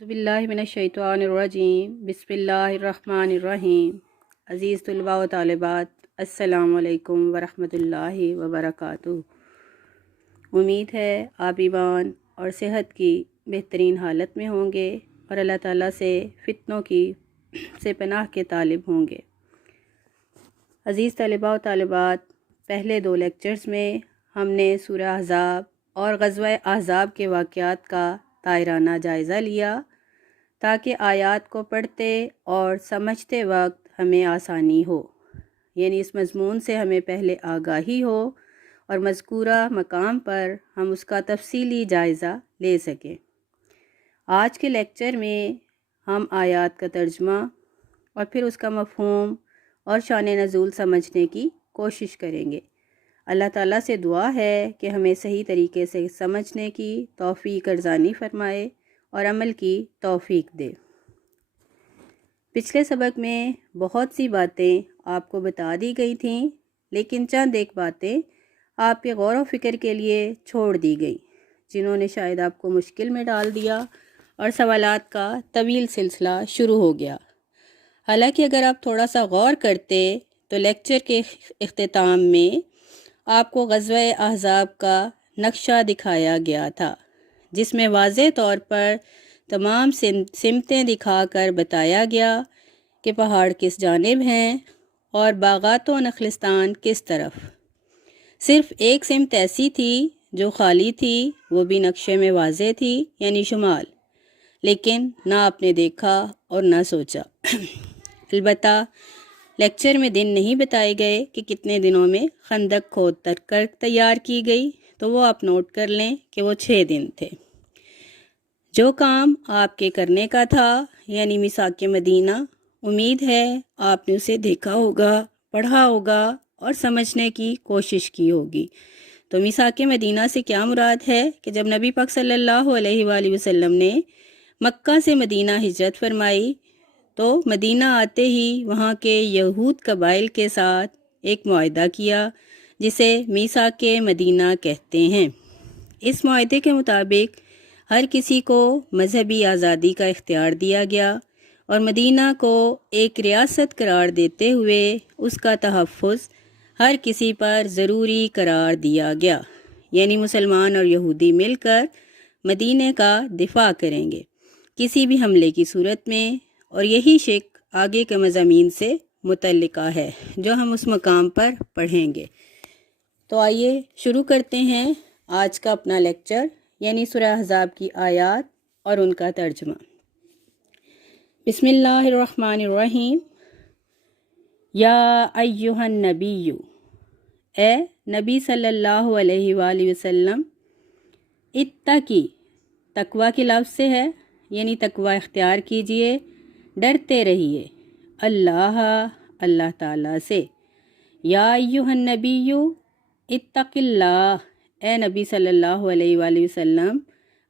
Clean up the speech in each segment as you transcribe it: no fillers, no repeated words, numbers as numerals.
اعوذ باللہ من الشیطان الرجیم بسم اللہ الرحمن الرحیم۔ عزیز طلباء و طالبات، السلام علیکم ورحمۃ اللہ وبرکاتہ۔ امید ہے آپ ایمان اور صحت کی بہترین حالت میں ہوں گے اور اللہ تعالیٰ سے فتنوں سے پناہ کے طالب ہوں گے۔ عزیز طلباء و طالبات، پہلے 2 لیکچرز میں ہم نے سورہ احزاب اور غزوہ احزاب کے واقعات کا طائرانہ جائزہ لیا تاکہ آیات کو پڑھتے اور سمجھتے وقت ہمیں آسانی ہو، یعنی اس مضمون سے ہمیں پہلے آگاہی ہو اور مذکورہ مقام پر ہم اس کا تفصیلی جائزہ لے سکیں۔ آج کے لیکچر میں ہم آیات کا ترجمہ اور پھر اس کا مفہوم اور شان نزول سمجھنے کی کوشش کریں گے۔ اللہ تعالیٰ سے دعا ہے کہ ہمیں صحیح طریقے سے سمجھنے کی توفیق ارزانی فرمائے اور عمل کی توفیق دے۔ پچھلے سبق میں بہت سی باتیں آپ کو بتا دی گئی تھیں، لیکن چند ایک باتیں آپ کے غور و فکر کے لیے چھوڑ دی گئی، جنہوں نے شاید آپ کو مشکل میں ڈال دیا اور سوالات کا طویل سلسلہ شروع ہو گیا۔ حالانکہ اگر آپ تھوڑا سا غور کرتے تو لیکچر کے اختتام میں آپ کو غزوہ احزاب کا نقشہ دکھایا گیا تھا، جس میں واضح طور پر تمام سمتیں دکھا کر بتایا گیا کہ پہاڑ کس جانب ہیں اور باغات و نخلستان کس طرف۔ صرف ایک سمت ایسی تھی جو خالی تھی، وہ بھی نقشے میں واضح تھی، یعنی شمال، لیکن نہ آپ نے دیکھا اور نہ سوچا۔ البتہ لیکچر میں دن نہیں بتائے گئے کہ کتنے دنوں میں خندق کھود کر تیار کی گئی، تو وہ آپ نوٹ کر لیں کہ وہ 6 دن تھے۔ جو کام آپ کے کرنے کا تھا، یعنی میثاق مدینہ، امید ہے آپ نے اسے دیکھا ہوگا، پڑھا ہوگا اور سمجھنے کی کوشش کی ہوگی۔ تو میثاق مدینہ سے کیا مراد ہے کہ جب نبی پاک صلی اللہ علیہ وآلہ وسلم نے مکہ سے مدینہ ہجرت فرمائی تو مدینہ آتے ہی وہاں کے یہود قبائل کے ساتھ ایک معاہدہ کیا، جسے میثاق مدینہ کہتے ہیں۔ اس معاہدے کے مطابق ہر کسی کو مذہبی آزادی کا اختیار دیا گیا اور مدینہ کو ایک ریاست قرار دیتے ہوئے اس کا تحفظ ہر کسی پر ضروری قرار دیا گیا، یعنی مسلمان اور یہودی مل کر مدینہ کا دفاع کریں گے کسی بھی حملے کی صورت میں، اور یہی شک آگے کے مضامین سے متعلقہ ہے جو ہم اس مقام پر پڑھیں گے۔ تو آئیے شروع کرتے ہیں آج کا اپنا لیکچر، یعنی سورہ احزاب کی آیات اور ان کا ترجمہ۔ بسم اللہ الرحمن الرحیم۔ یا ایہا النبی، اے نبی صلی اللہ علیہ وآلہ وسلم، اتقی، تقوی کے لفظ سے ہے، یعنی تقوی اختیار کیجئے، ڈرتے رہیے اللہ تعالیٰ سے۔ یا ایہا النبی، اتق اللہ، اے نبی صلی اللہ علیہ وآلہ وسلم،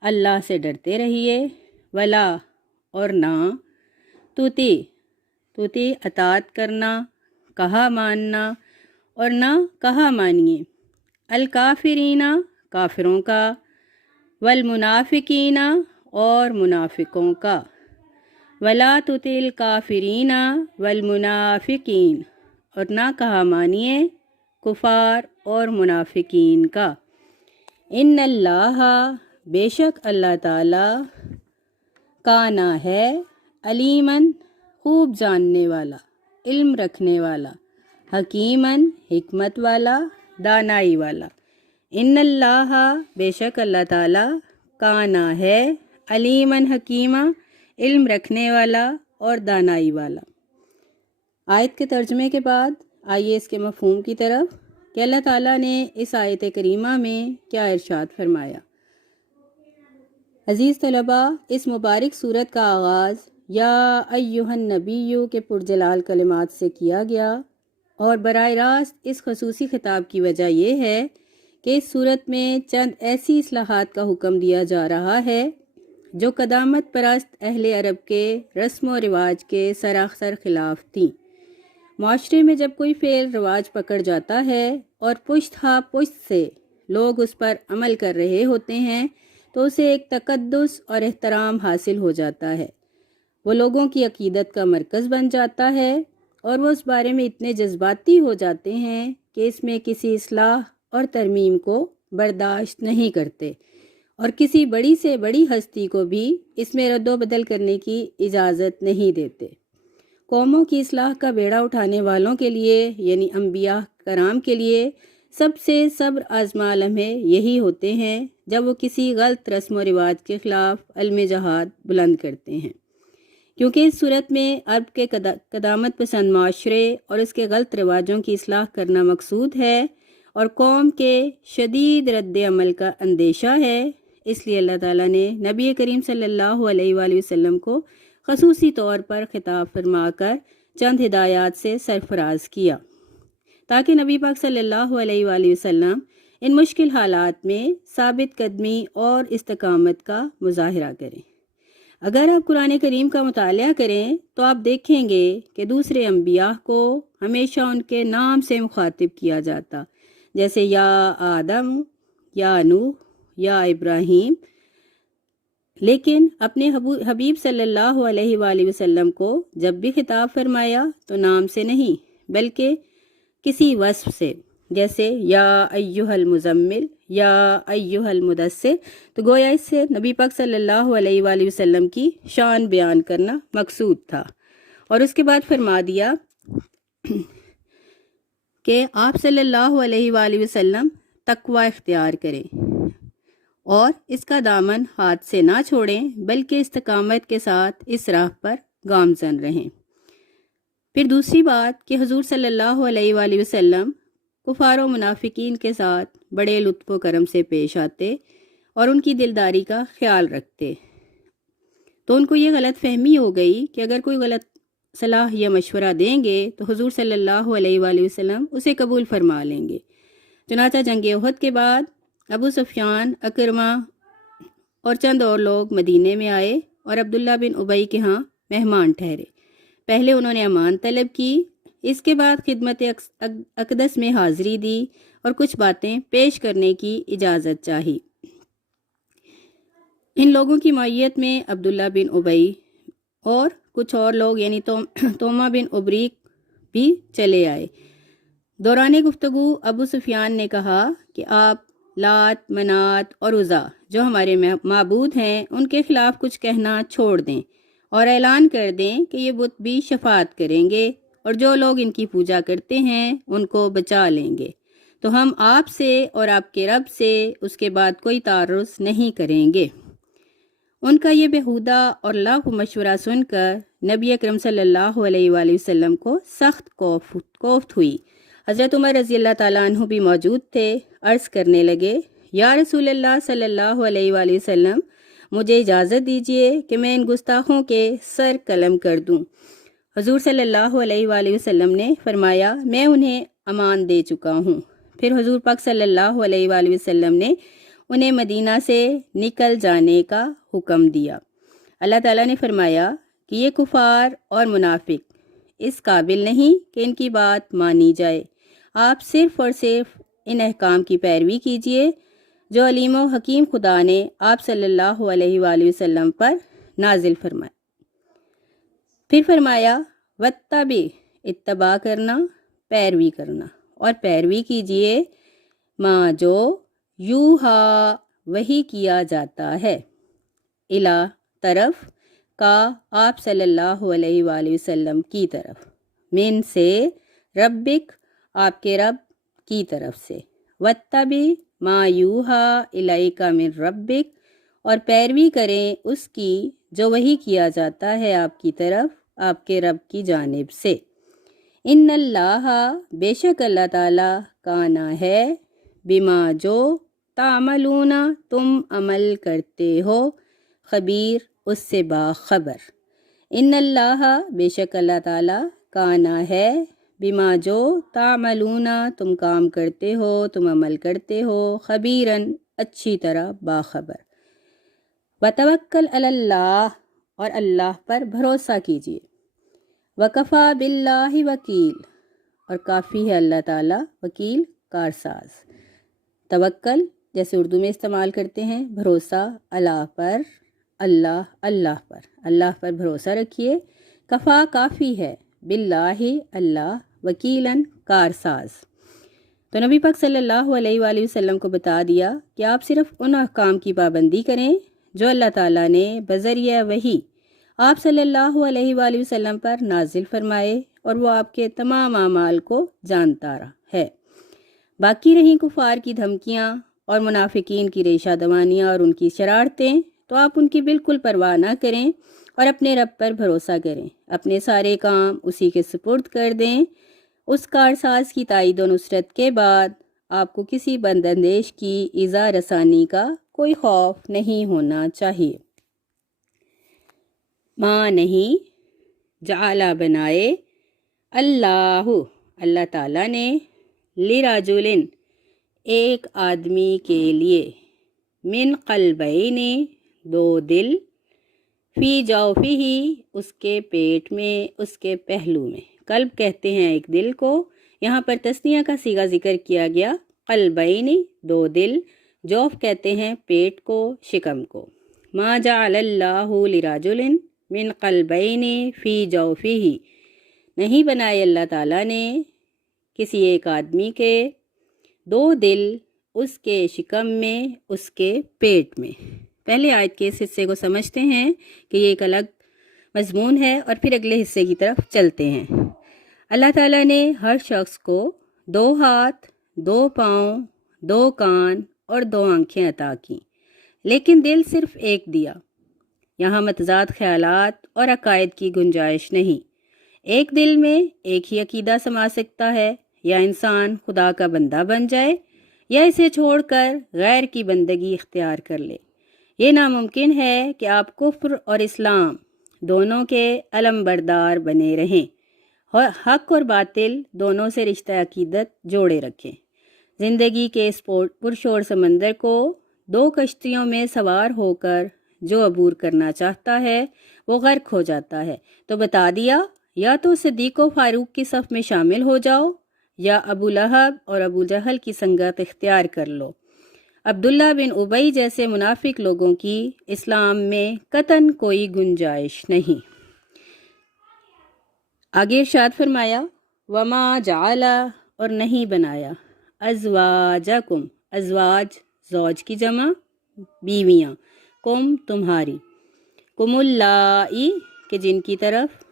اللہ سے ڈرتے رہیے، ولا، اور نہ، توتی اطاعت کرنا، کہا ماننا، اور نہ کہا مانیے، الکافرین، کافروں کا، والمنافقین، اور منافقوں کا، ولا تطع الکافرین والمنافقین، اور نہ کہا مانیے کفار اور منافقین کا۔ ان اللہ، بے شک اللہ تعالی، کانا ہے، علیماً، خوب جاننے والا، علم رکھنے والا، حکیماً، حکمت والا، دانائی والا۔ ان اللہ، بے شک اللہ تعالی، کانا ہے، علیماً، حکیمہ، علم رکھنے والا اور دانائی والا۔ آیت کے ترجمے کے بعد آئیے اس کے مفہوم کی طرف کہ اللہ تعالیٰ نے اس آیت کریمہ میں کیا ارشاد فرمایا۔ عزیز طلباء، اس مبارک سورت کا آغاز یا ایہا النبی کے پرجلال کلمات سے کیا گیا، اور براہ راست اس خصوصی خطاب کی وجہ یہ ہے کہ اس سورت میں چند ایسی اصلاحات کا حکم دیا جا رہا ہے جو قدامت پرست اہل عرب کے رسم و رواج کے سراسر خلاف تھیں۔ معاشرے میں جب کوئی فعل رواج پکڑ جاتا ہے اور پشت ہا پشت سے لوگ اس پر عمل کر رہے ہوتے ہیں، تو اسے ایک تقدس اور احترام حاصل ہو جاتا ہے، وہ لوگوں کی عقیدت کا مرکز بن جاتا ہے اور وہ اس بارے میں اتنے جذباتی ہو جاتے ہیں کہ اس میں کسی اصلاح اور ترمیم کو برداشت نہیں کرتے اور کسی بڑی سے بڑی ہستی کو بھی اس میں رد و بدل کرنے کی اجازت نہیں دیتے۔ قوموں کی اصلاح کا بیڑا اٹھانے والوں کے لیے یعنی انبیاء کرام کے لیے سب سے صبر آزما لمحے یہی ہوتے ہیں جب وہ کسی غلط رسم و رواج کے خلاف علم جہاد بلند کرتے ہیں، کیونکہ اس صورت میں عرب کے قدامت پسند معاشرے اور اس کے غلط رواجوں کی اصلاح کرنا مقصود ہے اور قوم کے شدید رد عمل کا اندیشہ ہے۔ اس لیے اللہ تعالیٰ نے نبی کریم صلی اللہ علیہ وآلہ وسلم کو خصوصی طور پر خطاب فرما کر چند ہدایات سے سرفراز کیا تاکہ نبی پاک صلی اللہ علیہ وآلہ وسلم ان مشکل حالات میں ثابت قدمی اور استقامت کا مظاہرہ کریں۔ اگر آپ قرآن کریم کا مطالعہ کریں تو آپ دیکھیں گے کہ دوسرے انبیاء کو ہمیشہ ان کے نام سے مخاطب کیا جاتا، جیسے یا آدم، یا نوح، یا ابراہیم، لیکن اپنے حبیب صلی اللہ علیہ وآلہ وسلم کو جب بھی خطاب فرمایا تو نام سے نہیں بلکہ کسی وصف سے، جیسے یا ایھا المزمل، یا ایھا المدثر، تو گویا اس سے نبی پاک صلی اللہ علیہ وآلہ وسلم کی شان بیان کرنا مقصود تھا۔ اور اس کے بعد فرما دیا کہ آپ صلی اللہ علیہ وآلہ وسلم تقوی اختیار کریں اور اس کا دامن ہاتھ سے نہ چھوڑیں بلکہ استقامت کے ساتھ اس راہ پر گامزن رہیں۔ پھر دوسری بات کہ حضور صلی اللہ علیہ وآلہ وسلم کفار و منافقین کے ساتھ بڑے لطف و کرم سے پیش آتے اور ان کی دلداری کا خیال رکھتے، تو ان کو یہ غلط فہمی ہو گئی کہ اگر کوئی غلط صلاح یا مشورہ دیں گے تو حضور صلی اللہ علیہ وآلہ وسلم اسے قبول فرما لیں گے۔ چنانچہ جنگ احد کے بعد ابو سفیان، اکرمہ اور چند اور لوگ مدینے میں آئے اور عبداللہ بن ابی کے ہاں مہمان ٹھہرے۔ پہلے انہوں نے امان طلب کی، اس کے بعد خدمت اقدس میں حاضری دی اور کچھ باتیں پیش کرنے کی اجازت چاہی۔ ان لوگوں کی معیت میں عبداللہ بن ابی اور کچھ اور لوگ یعنی توما بن ابریق بھی چلے آئے۔ دوران گفتگو ابو سفیان نے کہا کہ آپ لات، منات اور عزا جو ہمارے معبود ہیں ان کے خلاف کچھ کہنا چھوڑ دیں اور اعلان کر دیں کہ یہ بت بھی شفاعت کریں گے اور جو لوگ ان کی پوجا کرتے ہیں ان کو بچا لیں گے، تو ہم آپ سے اور آپ کے رب سے اس کے بعد کوئی تعرض نہیں کریں گے۔ ان کا یہ بےہودہ اور لاغو مشورہ سن کر نبی اکرم صلی اللہ علیہ وآلہ وسلم کو سخت کوفت ہوئی۔ حضرت عمر رضی اللہ تعالیٰ عنہ بھی موجود تھے، عرض کرنے لگے یا رسول اللہ صلی اللہ علیہ وآلہ وسلم، مجھے اجازت دیجیے کہ میں ان گستاخوں کے سر قلم کر دوں۔ حضور صلی اللہ علیہ وآلہ وسلم نے فرمایا میں انہیں امان دے چکا ہوں۔ پھر حضور پاک صلی اللہ علیہ وآلہ وسلم نے انہیں مدینہ سے نکل جانے کا حکم دیا۔ اللہ تعالیٰ نے فرمایا کہ یہ کفار اور منافق اس قابل نہیں کہ ان کی بات مانی جائے، آپ صرف اور صرف ان احکام کی پیروی کیجیے جو علیم و حکیم خدا نے آپ صلی اللہ علیہ وآلہ وسلم پر نازل فرمائے۔ پھر فرمایا واتبع، اتباع کرنا، پیروی کرنا، اور پیروی کیجیے ماں جو یوحا وحی کیا جاتا ہے، الا طرف کا آپ صلی اللہ علیہ وآلہ وسلم کی طرف، من سے ربک آپ کے رب کی طرف سے، واتبع ما یوحا الیک من ربک، اور پیروی کریں اس کی جو وحی کیا جاتا ہے آپ کی طرف آپ کے رب کی جانب سے۔ ان اللہ، بے شک اللہ تعالیٰ، کانا ہے، بما جو تعملون تم عمل کرتے ہو، خبیر اس سے باخبر۔ ان اللہ، بے شک اللہ تعالیٰ، کانا ہے، بما جو تعملون تم کام کرتے ہو، تم عمل کرتے ہو، خبیراً اچھی طرح باخبر۔ وتوکل علی اللہ، اور اللہ پر بھروسہ کیجیے۔ وکفیٰ باللہ وکیل، اور کافی ہے اللہ تعالیٰ وکیل کارساز۔ توکل جیسے اردو میں استعمال کرتے ہیں، بھروسہ اللہ پر، اللہ پر بھروسہ رکھیے، کفا کافی ہے، باللہ اللہ، وکیلاً کارساز۔ تو نبی پاک صلی اللہ علیہ وآلہ وسلم کو بتا دیا کہ آپ صرف ان احکام کی پابندی کریں جو اللہ تعالیٰ نے بذریعہ وحی آپ صلی اللہ علیہ وآلہ وسلم پر نازل فرمائے، اور وہ آپ کے تمام اعمال کو جانتا رہا ہے۔ باقی رہیں کفار کی دھمکیاں اور منافقین کی ریشہ دوانیاں اور ان کی شرارتیں، تو آپ ان کی بالکل پرواہ نہ کریں اور اپنے رب پر بھروسہ کریں، اپنے سارے کام اسی کے سپرد کر دیں۔ اس کارساز کی تائید و نصرت کے بعد آپ کو کسی بندندیش کی ایذا رسانی کا کوئی خوف نہیں ہونا چاہیے۔ ماں نہیں، جعلہ بنائے، اللہ تعالیٰ نے، لراجلن ایک آدمی کے لیے، من قلبین دو دل، فی جوفہ اس کے پیٹ میں، اس کے پہلو میں۔ قلب کہتے ہیں ایک دل کو، یہاں پر تثنیہ کا صیغہ ذکر کیا گیا، قلبین دو دل، جوف کہتے ہیں پیٹ کو، شکم کو۔ ما جعل اللہ لرجل من قلبین فی جوفہ، نہیں بنائے اللہ تعالیٰ نے کسی ایک آدمی کے دو دل اس کے شکم میں، اس کے پیٹ میں۔ پہلے آیت کے اس حصے کو سمجھتے ہیں کہ یہ ایک الگ مضمون ہے، اور پھر اگلے حصے کی طرف چلتے ہیں۔ اللہ تعالیٰ نے ہر شخص کو دو ہاتھ، دو پاؤں، دو کان اور دو آنکھیں عطا کیں، لیکن دل صرف ایک دیا۔ یہاں متضاد خیالات اور عقائد کی گنجائش نہیں۔ ایک دل میں ایک ہی عقیدہ سما سکتا ہے، یا انسان خدا کا بندہ بن جائے یا اسے چھوڑ کر غیر کی بندگی اختیار کر لے۔ یہ ناممکن ہے کہ آپ کفر اور اسلام دونوں کے علم بردار بنے رہیں، حق اور باطل دونوں سے رشتہ عقیدت جوڑے رکھیں۔ زندگی کے اس پرشور سمندر کو دو کشتیوں میں سوار ہو کر جو عبور کرنا چاہتا ہے وہ غرق ہو جاتا ہے۔ تو بتا دیا، یا تو صدیق و فاروق کی صف میں شامل ہو جاؤ، یا ابو لہب اور ابو جہل کی سنگت اختیار کر لو۔ عبداللہ بن ابی جیسے منافق لوگوں کی اسلام میں قطعاً کوئی گنجائش نہیں۔ آگے ارشاد فرمایا، وما جعل، اور نہیں بنایا، ازواجکم، ازواج زوج کی جمع، بیویاں، کم تمہاری، کم اللائی کہ جن کی طرف،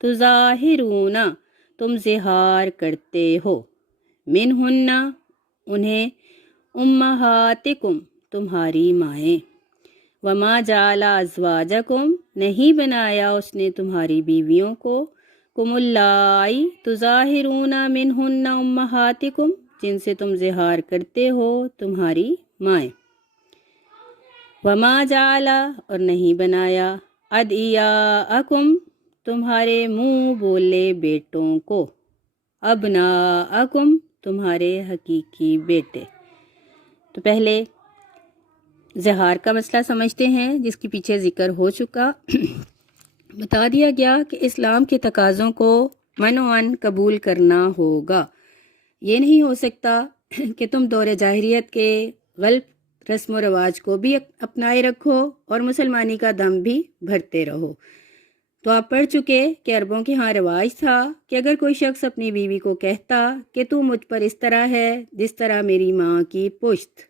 تظاہرون تم زہار کرتے ہو، منہن انہیں، امہاتکم تمہاری مائیں، وما جعل ازواجکم نہیں بنایا اس نے تمہاری بیویوں کو، کم اللائی تظاہرون منہن امہاتکم جن سے تم زہار کرتے ہو تمہاری مائیں، وما جعل اور نہیں بنایا، ادعیاءکم تمہارے منہ بولے بیٹوں کو، ابناءکم تمہارے حقیقی بیٹے۔ تو پہلے زہار کا مسئلہ سمجھتے ہیں جس کے پیچھے ذکر ہو چکا۔ بتا دیا گیا کہ اسلام کے تقاضوں کو منوعاً قبول کرنا ہوگا۔ یہ نہیں ہو سکتا کہ تم دور جاہلیت کے غلط رسم و رواج کو بھی اپنائے رکھو اور مسلمانی کا دم بھی بھرتے رہو۔ تو آپ پڑھ چکے کہ عربوں کے ہاں رواج تھا کہ اگر کوئی شخص اپنی بیوی کو کہتا کہ تو مجھ پر اس طرح ہے جس طرح میری ماں کی پشت،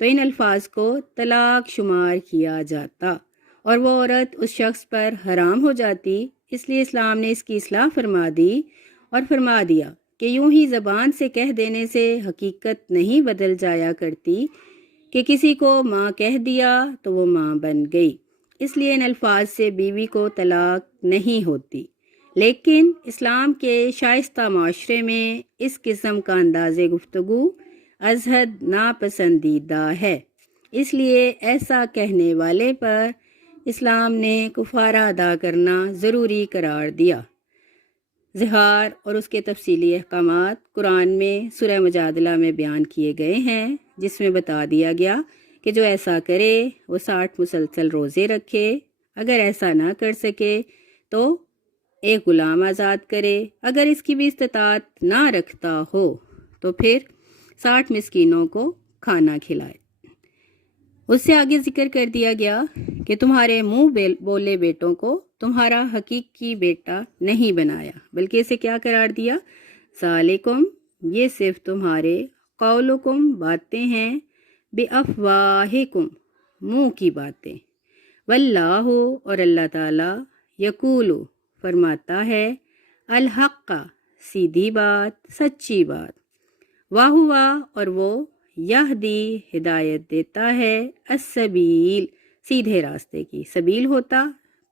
تو ان الفاظ کو طلاق شمار کیا جاتا اور وہ عورت اس شخص پر حرام ہو جاتی۔ اس لیے اسلام نے اس کی اصلاح فرما دی اور فرما دیا کہ یوں ہی زبان سے کہہ دینے سے حقیقت نہیں بدل جایا کرتی کہ کسی کو ماں کہہ دیا تو وہ ماں بن گئی۔ اس لیے ان الفاظ سے بیوی کو طلاق نہیں ہوتی، لیکن اسلام کے شائستہ معاشرے میں اس قسم کا انداز گفتگو از حد ناپسندیدہ ہے۔ اس لیے ایسا کہنے والے پر اسلام نے کفارہ ادا کرنا ضروری قرار دیا۔ زہار اور اس کے تفصیلی احکامات قرآن میں سورہ مجادلہ میں بیان کیے گئے ہیں، جس میں بتا دیا گیا کہ جو ایسا کرے وہ 60 مسلسل روزے رکھے، اگر ایسا نہ کر سکے تو ایک غلام آزاد کرے، اگر اس کی بھی استطاعت نہ رکھتا ہو تو پھر 60 مسکینوں کو کھانا کھلائے۔ اس سے آگے ذکر کر دیا گیا کہ تمہارے منہ بولے بیٹوں کو تمہارا حقیقی بیٹا نہیں بنایا، بلکہ اسے کیا قرار دیا؟ ذالکم، یہ صرف تمہارے، قولکم، باتیں ہیں، بِأَفْوَاهِکُم، منہ کی باتیں، واللہ، اور اللہ تعالیٰ، یقول، فرماتا ہے، الحق، سیدھی بات، سچی بات، واہوا، اور وہ، یہدی، ہدایت دیتا ہے، السبیل، سیدھے راستے کی، سبیل ہوتا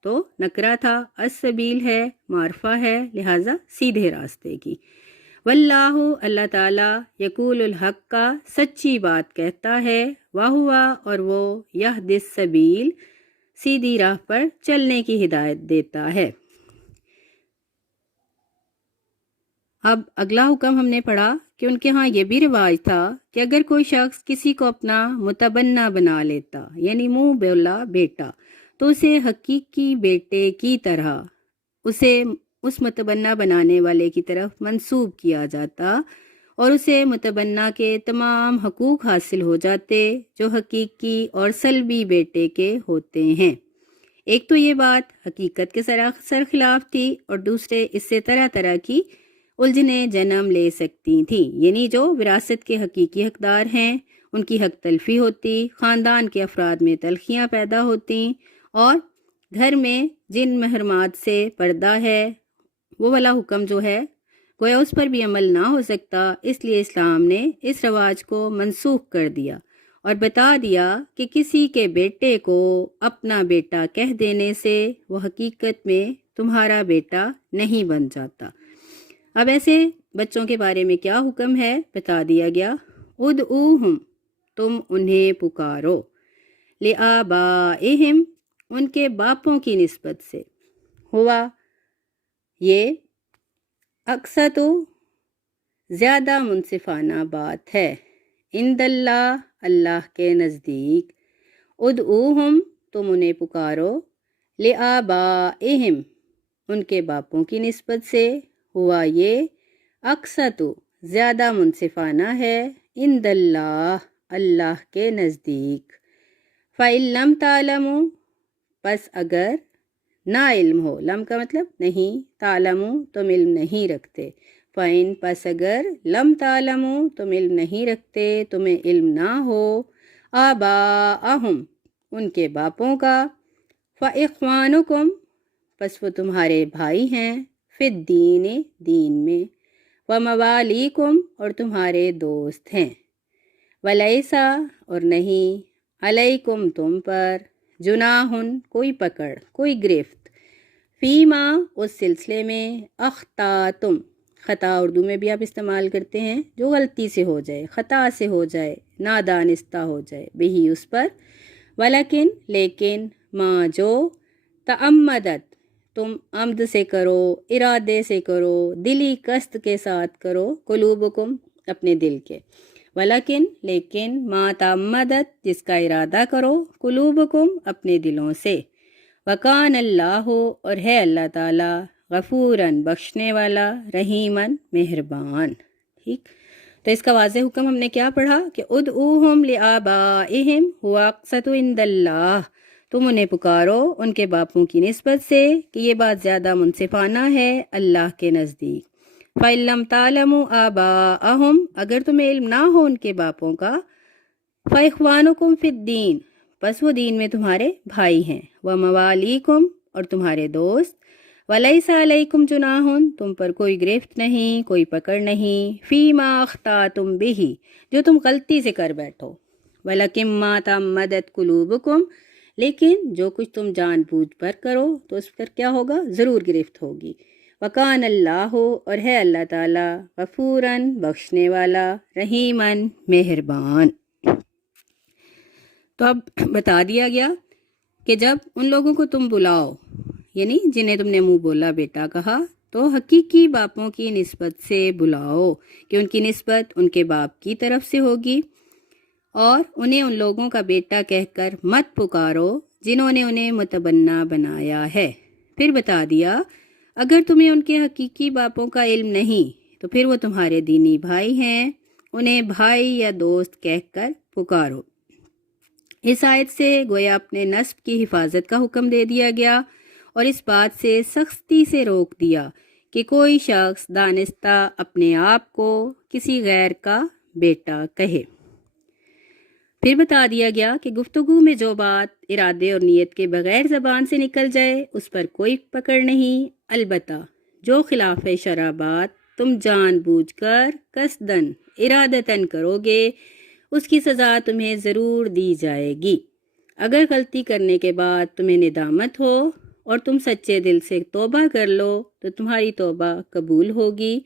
تو نکرہ تھا، السبیل ہے، معرفہ ہے، لہٰذا سیدھے راستے کی، واللہ، اللہ تعالیٰ، یقول الحق کا، سچی بات کہتا ہے، واہوا، اور وہ، یہدی السبیل، سیدھی راہ پر چلنے کی ہدایت دیتا ہے۔ اب اگلا حکم ہم نے پڑھا کہ ان کے ہاں یہ بھی رواج تھا کہ اگر کوئی شخص کسی کو اپنا متبنہ بنا لیتا، یعنی منہ بولا بیٹا، تو اسے حقیقی بیٹے کی طرح اسے اس متبنہ بنانے والے کی طرف منسوب کیا جاتا اور اسے متبنہ کے تمام حقوق حاصل ہو جاتے جو حقیقی اور سلبی بیٹے کے ہوتے ہیں۔ ایک تو یہ بات حقیقت کے سراسر خلاف تھی، اور دوسرے اس سے طرح طرح کی الجھنیں جنم لے سکتی تھیں، یعنی جو وراثت کے حقیقی حقدار ہیں ان کی حق تلفی ہوتی، خاندان کے افراد میں تلخیاں پیدا ہوتی، اور گھر میں جن محرمات سے پردہ ہے وہ والا حکم جو ہے گویا اس پر بھی عمل نہ ہو سکتا، اس لیے اسلام نے اس رواج کو منسوخ کر دیا اور بتا دیا کہ کسی کے بیٹے کو اپنا بیٹا کہہ دینے سے وہ حقیقت میں تمہارا بیٹا نہیں بن جاتا۔ اب ایسے بچوں کے بارے میں کیا حکم ہے بتا دیا گیا، ادعوہم، تم انہیں پکارو، لآبائہم، ان کے باپوں کی نسبت سے، ہوا، یہ اقسط، زیادہ منصفانہ بات ہے، عند اللہ، اللہ کے نزدیک، ادعوہم، تم انہیں پکارو، لآبائہم، ان کے باپوں کی نسبت سے، ہوا یہ اقسط، زیادہ منصفانہ ہے، عند اللہ، اللہ کے نزدیک، فَإِن لَمْ تَعْلَمُوا، پس اگر نا علم ہو، لم کا مطلب نہیں، تعلموا تم علم نہیں رکھتے، فَإِن پس اگر لم تعلموا تم علم نہیں رکھتے، تمہیں علم نہ ہو، آباءہم، ان کے باپوں کا، فَإِخْوَانُكُمْ، پس وہ تمہارے بھائی ہیں، فی الدین، دین میں، وَمَوَالِيكُمْ، اور تمہارے دوست ہیں، وَلَيْسَ، اور نہیں، علیکم، تم پر، جناحٌ، کوئی پکڑ، کوئی گرفت، فیما، اس سلسلے میں، اخطأتم، خطا اردو میں بھی آپ استعمال کرتے ہیں، جو غلطی سے ہو جائے، خطا سے ہو جائے، نادانستہ ہو جائے، بہی، اس پر، ولیکن، لیکن، ما، جو، تعمدت، تم عمد سے کرو، ارادے سے کرو، دلی قصد کے ساتھ کرو، قلوبکم، اپنے دل کے، ولیکن، لیکن، ما تعمدت، جس کا ارادہ کرو، قلوبکم، اپنے دلوں سے، وکان اللہ، اور ہے اللہ تعالیٰ، غفوراً، بخشنے والا، رحیماً، مہربان۔ ٹھیک، تو اس کا واضح حکم ہم نے کیا پڑھا کہ ادعوہم لآبائہم هو اقسط عند اللہ، تم انہیں پکارو ان کے باپوں کی نسبت سے کہ یہ بات زیادہ منصفانہ ہے اللہ کے نزدیک، فَإِن لَمْ تَعْلَمُوا آبَاءَهُمْ، اگر تمہیں علم نہ ہو ان کے باپوں کا، فَإِخْوَانُكُمْ فِي الدِّينِ، پس وہ دین میں تمہارے بھائی ہیں، وَمَوَالِيكُمْ، اور تمہارے دوست، وَلَيْسَ عَلَيْكُمْ جُنَاحٌ، تم پر کوئی گرفت نہیں، کوئی پکڑ نہیں، فِيمَا أَخْطَأْتُمْ بِهِ، جو تم غلطی سے کر بیٹھو، وَلَكِن مَا تَعَمَّدَتْ قُلُوبُكُمْ، لیکن جو کچھ تم جان بوجھ پر کرو تو اس پر کیا ہوگا؟ ضرور گرفت ہوگی، وَكَانَ اللَّهُ، اور ہے اللہ تعالیٰ، غفوراً، بخشنے والا، رحیماً، مہربان۔ تو اب بتا دیا گیا کہ جب ان لوگوں کو تم بلاؤ، یعنی جنہیں تم نے منہ بولا بیٹا کہا، تو حقیقی باپوں کی نسبت سے بلاؤ کہ ان کی نسبت ان کے باپ کی طرف سے ہوگی، اور انہیں ان لوگوں کا بیٹا کہہ کر مت پکارو جنہوں نے انہیں متبنہ بنایا ہے۔ پھر بتا دیا اگر تمہیں ان کے حقیقی باپوں کا علم نہیں تو پھر وہ تمہارے دینی بھائی ہیں، انہیں بھائی یا دوست کہہ کر پکارو۔ اس آیت سے گویا اپنے نسب کی حفاظت کا حکم دے دیا گیا اور اس بات سے سختی سے روک دیا کہ کوئی شخص دانستہ اپنے آپ کو کسی غیر کا بیٹا کہے۔ پھر بتا دیا گیا کہ گفتگو میں جو بات ارادے اور نیت کے بغیر زبان سے نکل جائے اس پر کوئی پکڑ نہیں، البتہ جو خلاف شرع بات تم جان بوجھ کر قصدن ارادتاً کرو گے اس کی سزا تمہیں ضرور دی جائے گی۔ اگر غلطی کرنے کے بعد تمہیں ندامت ہو اور تم سچے دل سے توبہ کر لو تو تمہاری توبہ قبول ہوگی،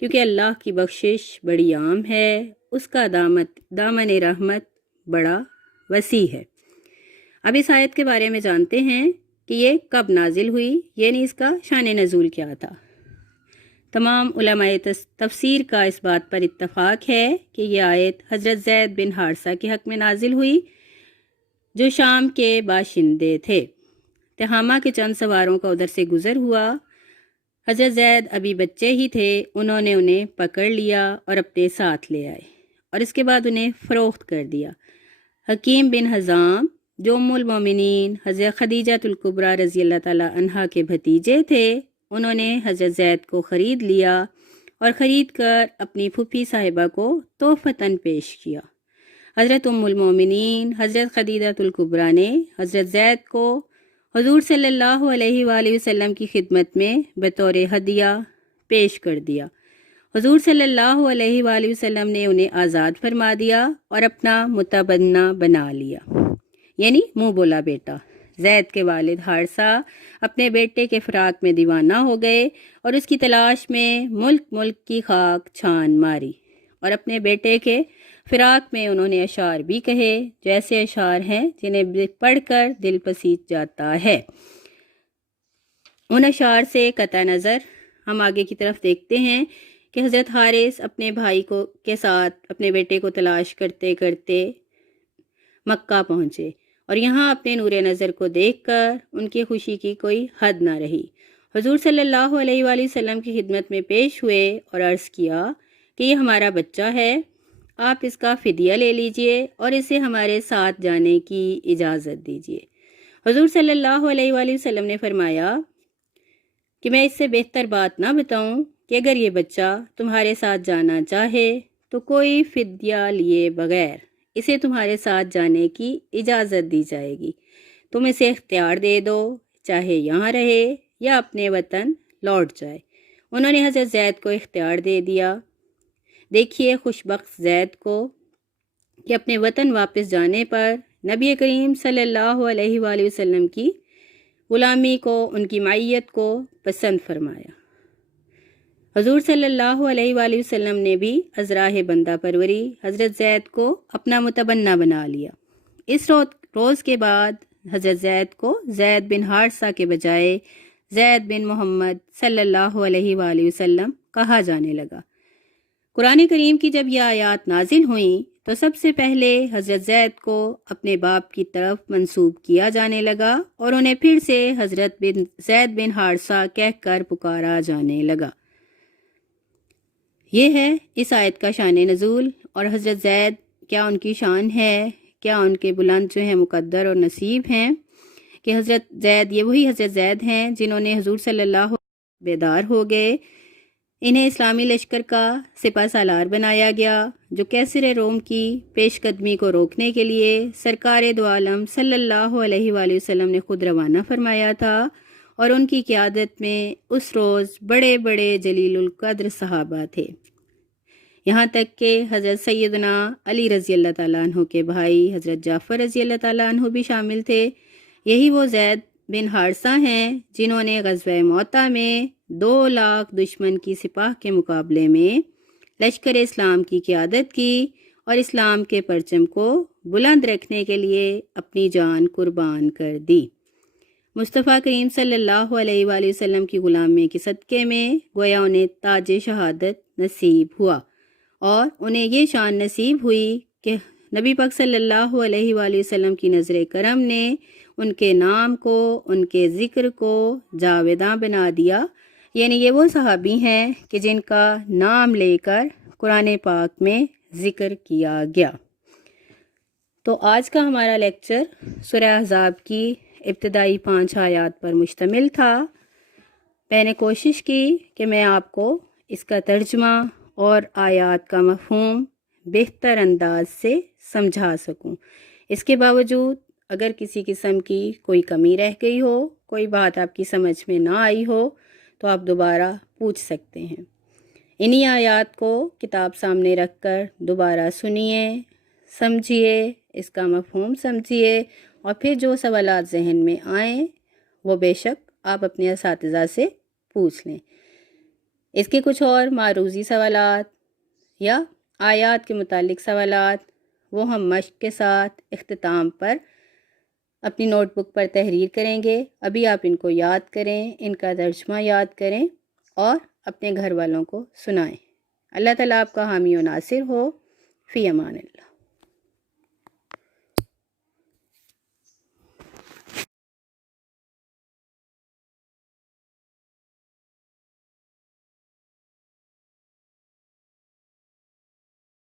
کیونکہ اللہ کی بخشش بڑی عام ہے، اس کا دامن رحمت بڑا وسیع ہے۔ اب اس آیت کے بارے میں جانتے ہیں کہ یہ کب نازل ہوئی، یعنی اس کا شان نزول کیا تھا۔ تمام علماء تفسیر کا اس بات پر اتفاق ہے کہ یہ آیت حضرت زید بن حارثہ کے حق میں نازل ہوئی جو شام کے باشندے تھے۔ تہامہ کے چند سواروں کا ادھر سے گزر ہوا، حضرت زید ابھی بچے ہی تھے، انہوں نے انہیں پکڑ لیا اور اپنے ساتھ لے آئے اور اس کے بعد انہیں فروخت کر دیا۔ حکیم بن حزام جو ام المومنین حضرت خدیجہ الکبریٰ رضی اللہ تعالی عنہا کے بھتیجے تھے، انہوں نے حضرت زید کو خرید لیا اور خرید کر اپنی پھوپھی صاحبہ کو تحفتاً پیش کیا۔ حضرت ام المومنین حضرت خدیجہ الکبریٰ نے حضرت زید کو حضور صلی اللہ علیہ وآلہ وسلم کی خدمت میں بطور ہدیہ پیش کر دیا۔ حضور صلی اللہ علیہ وآلہ وسلم نے انہیں آزاد فرما دیا اور اپنا متبنہ بنا لیا، یعنی منہ بولا بیٹا۔ زید کے والد حارثہ اپنے بیٹے کے فراق میں دیوانہ ہو گئے اور اس کی تلاش میں ملک ملک کی خاک چھان ماری، اور اپنے بیٹے کے فراق میں انہوں نے اشعار بھی کہے، جیسے اشعار ہیں جنہیں پڑھ کر دل پسیج جاتا ہے۔ ان اشعار سے قطع نظر ہم آگے کی طرف دیکھتے ہیں کہ حضرت حارث اپنے بھائی کے ساتھ اپنے بیٹے کو تلاش کرتے کرتے مکہ پہنچے، اور یہاں اپنے نور نظر کو دیکھ کر ان کی خوشی کی کوئی حد نہ رہی۔ حضور صلی اللہ علیہ وآلہ وسلم کی خدمت میں پیش ہوئے اور عرض کیا کہ یہ ہمارا بچہ ہے، آپ اس کا فدیہ لے لیجئے اور اسے ہمارے ساتھ جانے کی اجازت دیجئے۔ حضور صلی اللہ علیہ وآلہ وسلم نے فرمایا کہ میں اس سے بہتر بات نہ بتاؤں کہ اگر یہ بچہ تمہارے ساتھ جانا چاہے تو کوئی فدیہ لیے بغیر اسے تمہارے ساتھ جانے کی اجازت دی جائے گی، تم اسے اختیار دے دو، چاہے یہاں رہے یا اپنے وطن لوٹ جائے۔ انہوں نے حضرت زید کو اختیار دے دیا۔ دیکھیے خوش بخت زید کو کہ اپنے وطن واپس جانے پر نبی کریم صلی اللہ علیہ وآلہ وسلم کی غلامی کو، ان کی معیت کو پسند فرمایا۔ حضور صلی اللہ علیہ وآلہ وسلم نے بھی ازراہ بندہ پروری حضرت زید کو اپنا متبنہ بنا لیا۔ اس روز کے بعد حضرت زید کو زید بن حارثہ کے بجائے زید بن محمد صلی اللہ علیہ وآلہ وسلم کہا جانے لگا۔ قرآن کریم کی جب یہ آیات نازل ہوئیں تو سب سے پہلے حضرت زید کو اپنے باپ کی طرف منسوب کیا جانے لگا اور انہیں پھر سے حضرت زید بن حارثہ کہہ کر پکارا جانے لگا۔ یہ ہے اس آیت کا شان نزول، اور حضرت زید کیا ان کی شان ہے، کیا ان کے بلند جو ہیں مقدر اور نصیب ہیں کہ حضرت زید یہ وہی حضرت زید ہیں جنہوں نے حضور صلی اللہ علیہ وسلم بیدار ہو گئے، انہیں اسلامی لشکر کا سپہ سالار بنایا گیا جو کیسر روم کی پیش قدمی کو روکنے کے لیے سرکار دو عالم صلی اللہ علیہ وآلہ وسلم نے خود روانہ فرمایا تھا، اور ان کی قیادت میں اس روز بڑے بڑے جلیل القدر صحابہ تھے، یہاں تک کہ حضرت سیدنا علی رضی اللہ تعالیٰ عنہ کے بھائی حضرت جعفر رضی اللہ تعالیٰ عنہ بھی شامل تھے۔ یہی وہ زید بن حارثہ ہیں جنہوں نے غزوہ موطا میں 2 لاکھ دشمن کی سپاہ کے مقابلے میں لشکر اسلام کی قیادت کی اور اسلام کے پرچم کو بلند رکھنے کے لیے اپنی جان قربان کر دی۔ مصطفیٰ کریم صلی اللہ علیہ وآلہ وسلم کی غلامی کے صدقے میں گویا انہیں تاج شہادت نصیب ہوا، اور انہیں یہ شان نصیب ہوئی کہ نبی پاک صلی اللہ علیہ وآلہ وسلم کی نظر کرم نے ان کے نام کو، ان کے ذکر کو جاویداں بنا دیا، یعنی یہ وہ صحابی ہیں کہ جن کا نام لے کر قرآن پاک میں ذکر کیا گیا۔ تو آج کا ہمارا لیکچر سورہ احزاب کی ابتدائی 5 آیات پر مشتمل تھا۔ میں نے کوشش کی کہ میں آپ کو اس کا ترجمہ اور آیات کا مفہوم بہتر انداز سے سمجھا سکوں۔ اس کے باوجود اگر کسی قسم کی کوئی کمی رہ گئی ہو، کوئی بات آپ کی سمجھ میں نہ آئی ہو، تو آپ دوبارہ پوچھ سکتے ہیں۔ انہی آیات کو کتاب سامنے رکھ کر دوبارہ سنیے، سمجھیے، اس کا مفہوم سمجھیے، اور پھر جو سوالات ذہن میں آئیں وہ بے شک آپ اپنے اساتذہ سے پوچھ لیں۔ اس کے کچھ اور معروضی سوالات یا آیات کے متعلق سوالات وہ ہم مشق کے ساتھ اختتام پر اپنی نوٹ بک پر تحریر کریں گے۔ ابھی آپ ان کو یاد کریں، ان کا ترجمہ یاد کریں اور اپنے گھر والوں کو سنائیں۔ اللہ تعالیٰ آپ کا حامی و ناصر ہو۔ فی امان اللہ۔